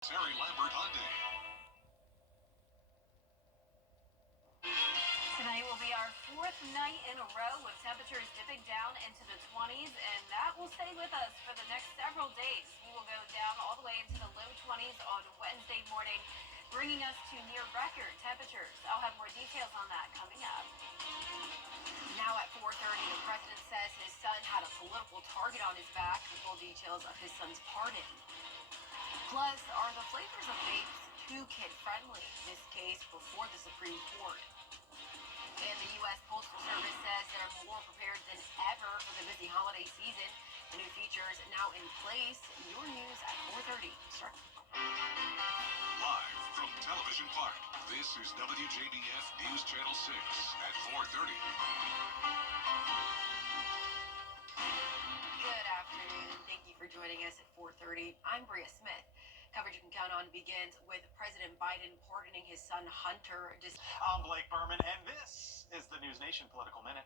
Terry Lambert Hyundai. Tonight will be our fourth night in a row with temperatures dipping down into the 20s, and that will stay with us for the next several days. We will go down all the way into the low 20s on Wednesday morning, bringing us to near record temperatures. I'll have more details on that coming up. Now at 4:30, the president says his son had a political target on his back. The full details of his son's pardon. Plus, are the flavors of vapes too kid-friendly? This case before the Supreme Court. And the U.S. Postal Service says they're more prepared than ever for the busy holiday season. The new features now in place. Your news at 4:30. Start. Live from Television Park, this is WJBF News Channel 6 at 4:30. Good afternoon. Thank you for joining us at 4:30. I'm Bria Smith. Coverage you can count on begins with President Biden pardoning his son Hunter. I'm Blake Berman, and this is the News Nation Political Minute.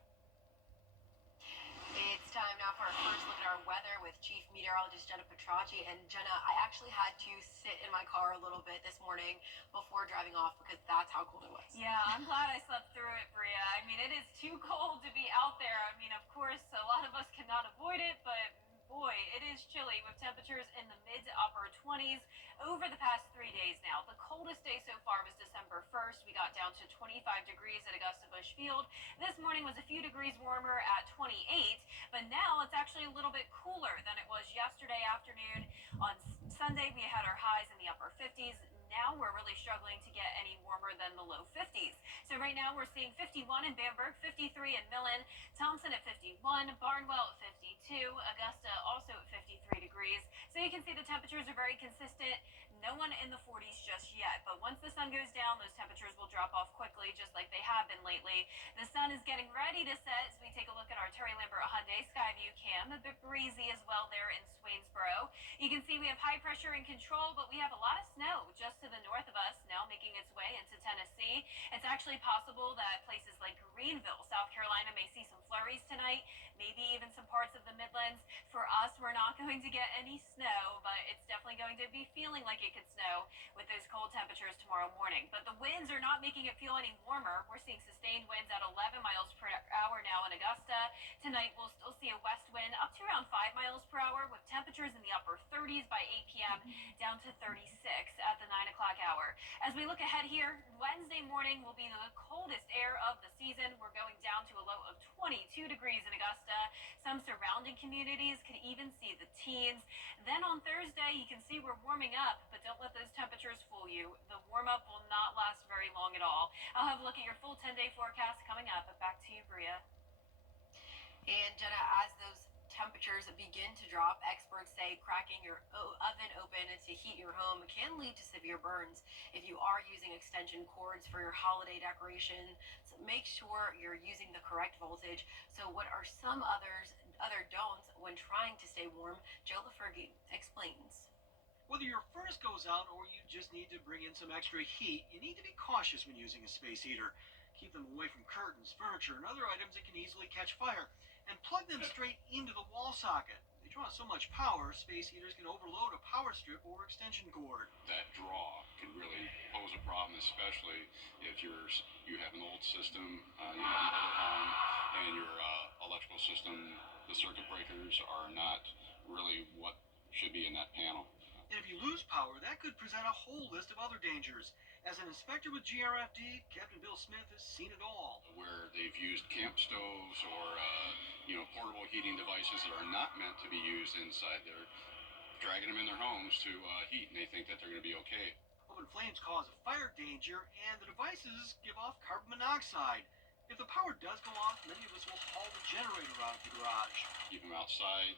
It's time now for our first look at our weather with Chief Meteorologist Jenna Petracci. And Jenna, I actually had to sit in my car a little bit this morning before driving off because that's how cold it was. Yeah, I'm glad I slept through it, Bria. I mean, it is too cold to be out there. I mean, of course, a lot of us cannot avoid it, but boy, it is chilly with temperatures in the mid to upper 20s over the past 3 days now. The coldest day so far was December 1st. We got down to 25 degrees at Augusta Busch Field. This morning was a few degrees warmer at 28, but now it's actually a little bit cooler than it was yesterday afternoon. On Sunday, we had our highs in the upper 50s. Now we're really struggling to get any warmer than the low 50s. So right now we're seeing 51 in Bamberg, 53 in Millen, Thompson at 51, Barnwell at 52, Augusta also at 53 degrees. So you can see the temperatures are very consistent. No one in the 40s just yet, but once the sun goes down, those temperatures will drop off quickly, just like they have been lately. The sun is getting ready to set as we take a look at our Terry Lambert Hyundai Skyview cam. A bit breezy as well there in Swainsboro. You can see we have high pressure in control, but we have a lot of snow just to the north of us, now making its way into Tennessee. It's actually possible that places like Greenville, South Carolina, may see some flurries tonight, maybe even some parts of the Midlands. For us, we're not going to get any snow, but it's definitely going to be feeling like it could snow with those cold temperatures tomorrow morning. But the winds are not making it feel any warmer. We're seeing sustained winds at 11 miles per hour now in Augusta. Tonight, we'll still see a west wind up to around 5 miles per hour with temperatures in the upper 30s by 8 p.m. down to 36 at the 9 o'clock hour. As we look ahead here, Wednesday morning will be the coldest air of the season. We're going down to a low of 22 degrees in Augusta. Some surrounding communities could even see the teens. Then on Thursday, you can see we're warming up, but don't let those temperatures fool you. The warm-up will not last very long at all. I'll have a look at your full 10-day forecast coming up. But back to you, Bria. And Jenna, as those temperatures begin to drop, experts say cracking your oven open to heat your home can lead to severe burns. If you are using extension cords for your holiday decoration, so make sure you're using the correct voltage. So what are some other don'ts when trying to stay warm? Joe LaFergie explains. Whether your furnace goes out or you just need to bring in some extra heat, you need to be cautious when using a space heater. Keep them away from curtains, furniture, and other items that can easily catch fire, and plug them straight into the wall socket. They draw so much power, space heaters can overload a power strip or extension cord. That draw can really pose a problem, especially if you have an old system, you have an older home, and your electrical system, the circuit breakers are not really what should be in that panel. And if you lose power, that could present a whole list of other dangers. As an inspector with GRFD, Captain Bill Smith has seen it all. Where they've used camp stoves or portable heating devices that are not meant to be used inside. They're dragging them in their homes to heat, and they think that they're going to be okay. Open flames cause a fire danger, and the devices give off carbon monoxide. If the power does go off, many of us will haul the generator out of the garage. Keep them outside,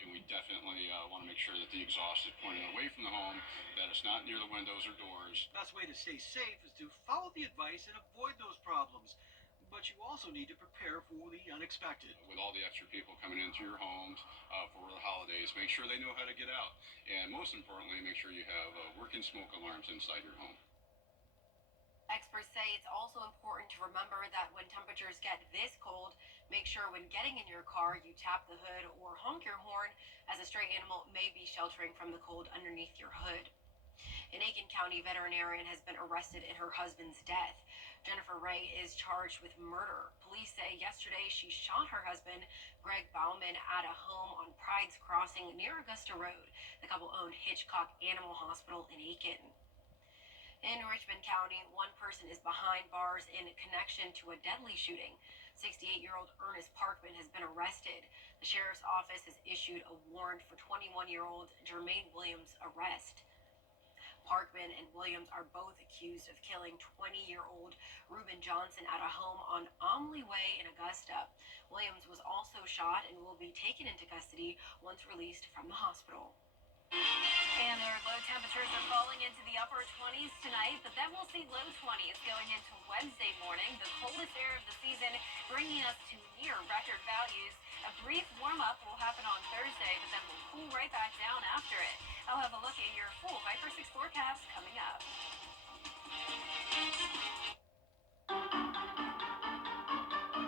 and we definitely want to make sure that the exhaust is pointing away from the home, that it's not near the windows or doors. The best way to stay safe is to follow the advice and avoid those problems. But you also need to prepare for the unexpected. With all the extra people coming into your homes for the holidays, make sure they know how to get out. And most importantly, make sure you have working smoke alarms inside your home. Experts say it's also important to remember that when temperatures get this cold, make sure when getting in your car you tap the hood or honk your horn, as a stray animal may be sheltering from the cold underneath your hood. Aiken County veterinarian has been arrested in her husband's death. Jennifer Ray is charged with murder. Police say yesterday she shot her husband, Greg Bauman, at a home on Pride's Crossing near Augusta Road. The couple owned Hitchcock Animal Hospital in Aiken. In Richmond County, one person is behind bars in connection to a deadly shooting. 68-year-old Ernest Parkman has been arrested. The sheriff's office has issued a warrant for 21-year-old Jermaine Williams' arrest. Parkman and Williams are both accused of killing 20-year-old Reuben Johnson at a home on Omley Way in Augusta. Williams was also shot and will be taken into custody once released from the hospital. And their low temperatures are falling into the upper 20s tonight, but then we'll see low 20s going into Wednesday morning, the coldest air of the season, bringing us to near record values. A brief warm-up will happen on Thursday, but then we'll cool right back down after it. I'll have a look at your full Viper 6 forecast coming up.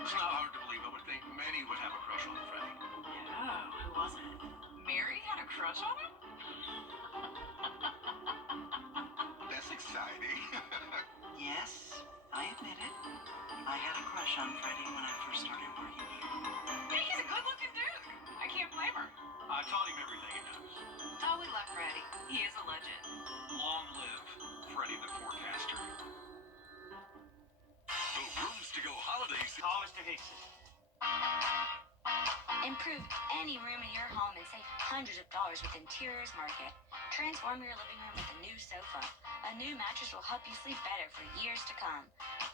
It's not hard to believe. I would think many would have a crush on Freddie. Yeah, who was it? Mary had a crush on him? That's exciting. Yes, I admit it. I had a crush on Freddie when I first started working here. Yeah, he's a good-looking dude. I can't blame her. I taught him everything he knows. Oh, we love Freddie. He is a legend. Long live Freddie the Forecaster. The Rooms to Go holidays. Thomas DeHason. Improve any room in your home and save hundreds of dollars with Interiors Market. Transform your living room with a new sofa. A new mattress will help you sleep better for years to come.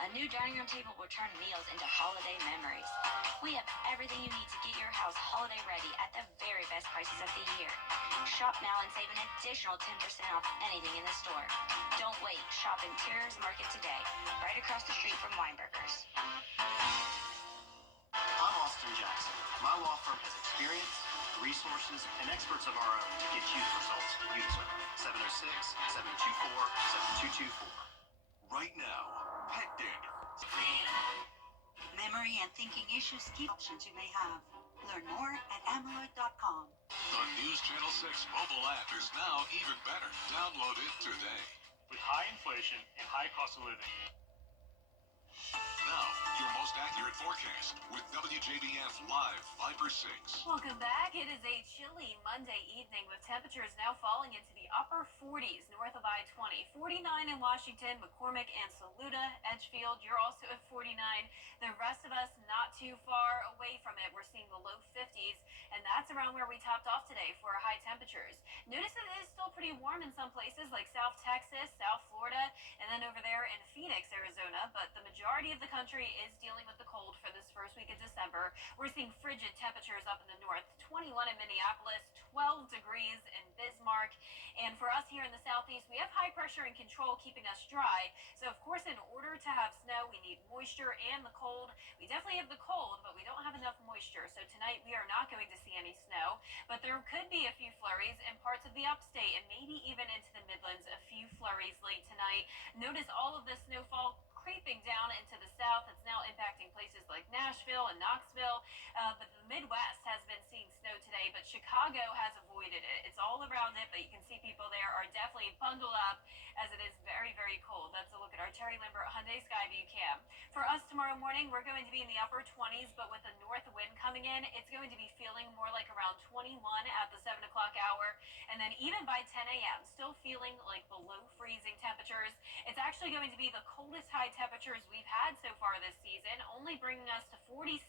A new dining room table will turn meals into holiday memories. We have everything you need to get your house holiday ready at the very best prices of the year. Shop now and save an additional 10% off anything in the store. Don't wait. Shop Interiors Market today, right across the street from Weinberger's. I'm Austin Jackson. My law firm has experience, resources, and experts of our own to get you the results you deserve. 706-724-7224. Right now, Pet Dander. Memory and thinking issues keep options you may have. Learn more at amyloid.com. The News Channel 6 mobile app is now even better. Download it today. With high inflation and high cost of living. Now, your most accurate forecast with WJBF Live Viper 6. Welcome back. It is a chilly Monday evening with temperatures now falling into the upper 40s north of I-20. 49 in Washington, McCormick and Saluda, Edgefield. You're also at 49. The rest of us not too far away from it. We're seeing the low 50s, and that's around where we topped off today for our high temperatures. Notice it is still pretty warm in some places like South Texas, South Florida, and then over there in Phoenix, Arizona, but the majority of the country is dealing with the cold for this first week of December. We're seeing frigid temperatures up in the north, 21 in Minneapolis, 12 degrees in Bismarck. And for us here in the southeast, we have high pressure and control keeping us dry. So of course, in order to have snow, we need moisture and the cold. We definitely have the cold, but we don't have enough moisture. So tonight we are not going to see any snow, but there could be a few flurries in parts of the upstate and maybe even into the Midlands, a few flurries late tonight. Notice all of this snowfall creeping down into the south. It's now impacting places like Nashville and Knoxville, but the Midwest has been seeing snow today, but Chicago has avoided it. It's all around it, but you can see people there are definitely bundled up as it is very, very cold. That's a look at our Terry Lambert Hyundai Skyview cam. For us tomorrow morning, we're going to be in the upper 20s, but with a north wind coming in, it's going to be feeling more like around 21 at the 7 o'clock hour, and then even by 10 a.m., still feeling like below freezing temperatures. It's actually going to be the coldest high temperatures we've had so far this season, only bringing us to 47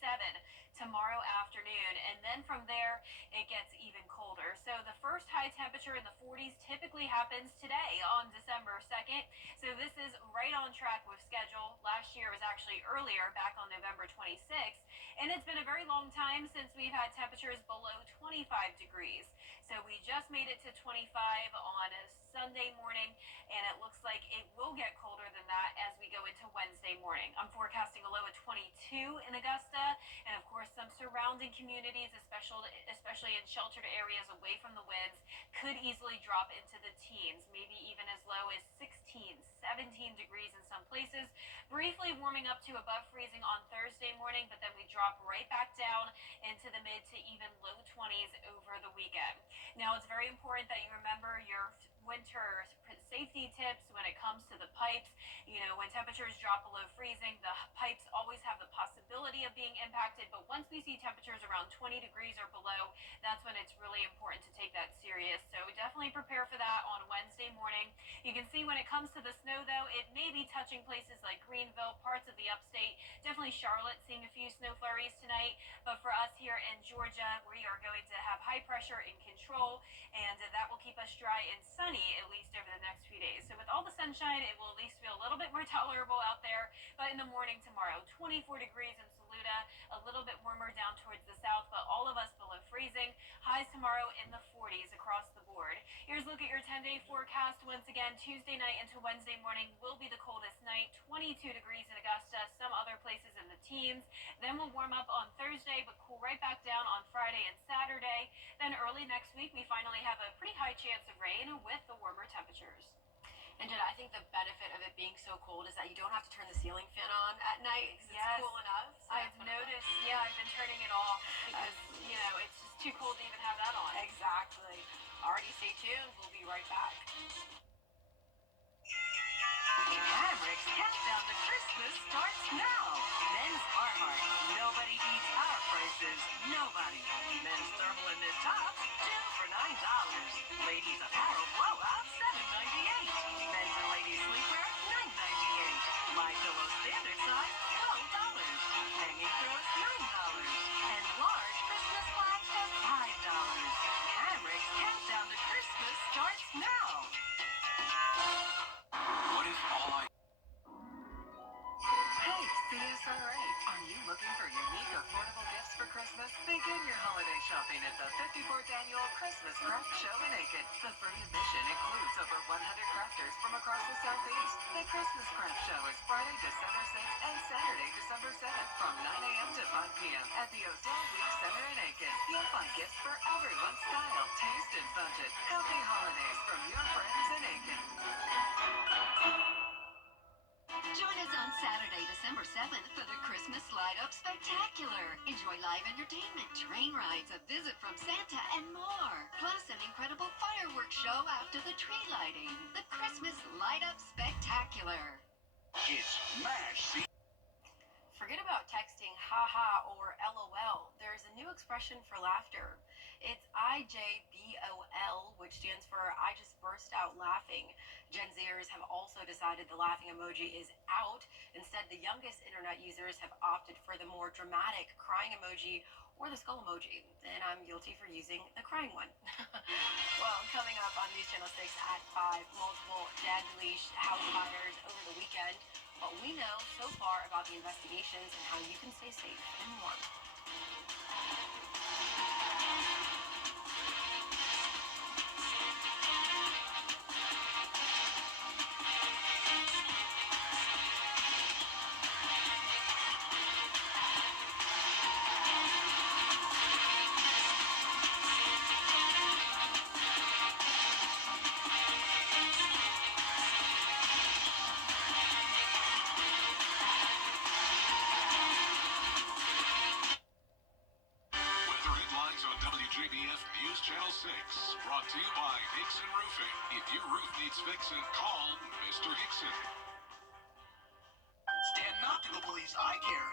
tomorrow afternoon, and then from there it gets even colder. So the first high temperature in the 40s typically happens today on December 2nd, so this is right on track with schedule. Last year was actually earlier, back on November 26th, and it's been a very long time since we've had temperatures below 25 degrees. So we just made it to 25 on a Sunday morning, and it looks like it will get colder than that as we go into Wednesday morning. I'm forecasting a low of 22 in Augusta, and of course some surrounding communities, especially in sheltered areas away from the winds, could easily drop into the teens, maybe even as low as 16, 17 degrees in some places, briefly warming up to above freezing on Thursday morning, but then we drop right back down into the mid to even low 20s over the weekend. Now, it's very important that you remember your winter safety safety tips when it comes to the pipes. You know, when temperatures drop below freezing, the pipes always have the possibility of being impacted, but once we see temperatures around 20 degrees or below, that's when it's really important to take that serious. So definitely prepare for that on Wednesday morning. You can see when it comes to the snow, though, it may be touching places like Greenville, parts of the upstate, definitely Charlotte seeing a few snow flurries tonight. But for us here in Georgia, we are going to have high pressure in control, and that will keep us dry and sunny at least over the next few days. So with all the sunshine, it will at least feel a little bit more tolerable out there. But in the morning tomorrow, 24 degrees in Saluda, a little bit warmer down towards the south, but all of us below freezing. Highs tomorrow in the 40s across the board. Here's a look at your 10-day forecast. Once again, Tuesday night into Wednesday morning will be the coldest night, 22 degrees in Augusta, some other places in the teens. Then we'll warm up on Thursday, but cool right back down on Friday and Saturday. Then early next week, we finally have a pretty high chance of rain with the warmer temperatures. And Jen, I think the benefit of it being so cold is that you don't have to turn the ceiling fan on at night because Yes. it's cool enough. So I've noticed, yeah, I've been turning it off because, you know, it's just too cold to even have that on. Exactly. Alrighty, stay tuned. We'll be right back. Hamrick's countdown to Christmas starts now. Men's Carhartt. Nobody beats our prices. Nobody. Men's thermal and knit tops, 2 for $9. Ladies apparel blowout, $7.98. Men's and ladies sleepwear, $9.98. My Pillow standard size, $12. Hanging throws, $9. And large Christmas flag, just $5. Hamrick's countdown to Christmas starts now. What if all I... Hey, CSRA, are you looking for unique, affordable gifts for Christmas? Begin your holiday shopping at the 54th Annual Christmas Craft Show in Aiken. The free admission includes over 100 crafters from across the Southeast. The Christmas Craft Show is Friday, December 6th and Saturday, December 7th from 9 a.m. to 5 p.m. at the Odell Week Center in Aiken. You'll find gifts for everyone's style, taste, and budget. Happy holidays from your friends in Aiken. Join us on Saturday, December 7th for the Christmas Light Up Spectacular. Enjoy live entertainment, train rides, a visit from Santa, and more. Plus, an incredible fireworks show after the tree lighting. The Christmas Light Up Spectacular. It's MASH. Forget about texting haha or LOL. There's a new expression for laughter. It's IJBOL, which stands for I just burst out laughing. Gen Zers have also decided the laughing emoji is out. Instead, the youngest internet users have opted for the more dramatic crying emoji or the skull emoji. And I'm guilty for using the crying one. Well, coming up on News Channel 6 at 5, multiple dead leash house fires over the weekend. What we know so far about the investigations and how you can stay safe and warm. Weather headlines on WJBF News Channel 6. Brought to you by Hickson Roofing. If your roof needs fixing, call Mr. Hickson. Stand not to the police. I care.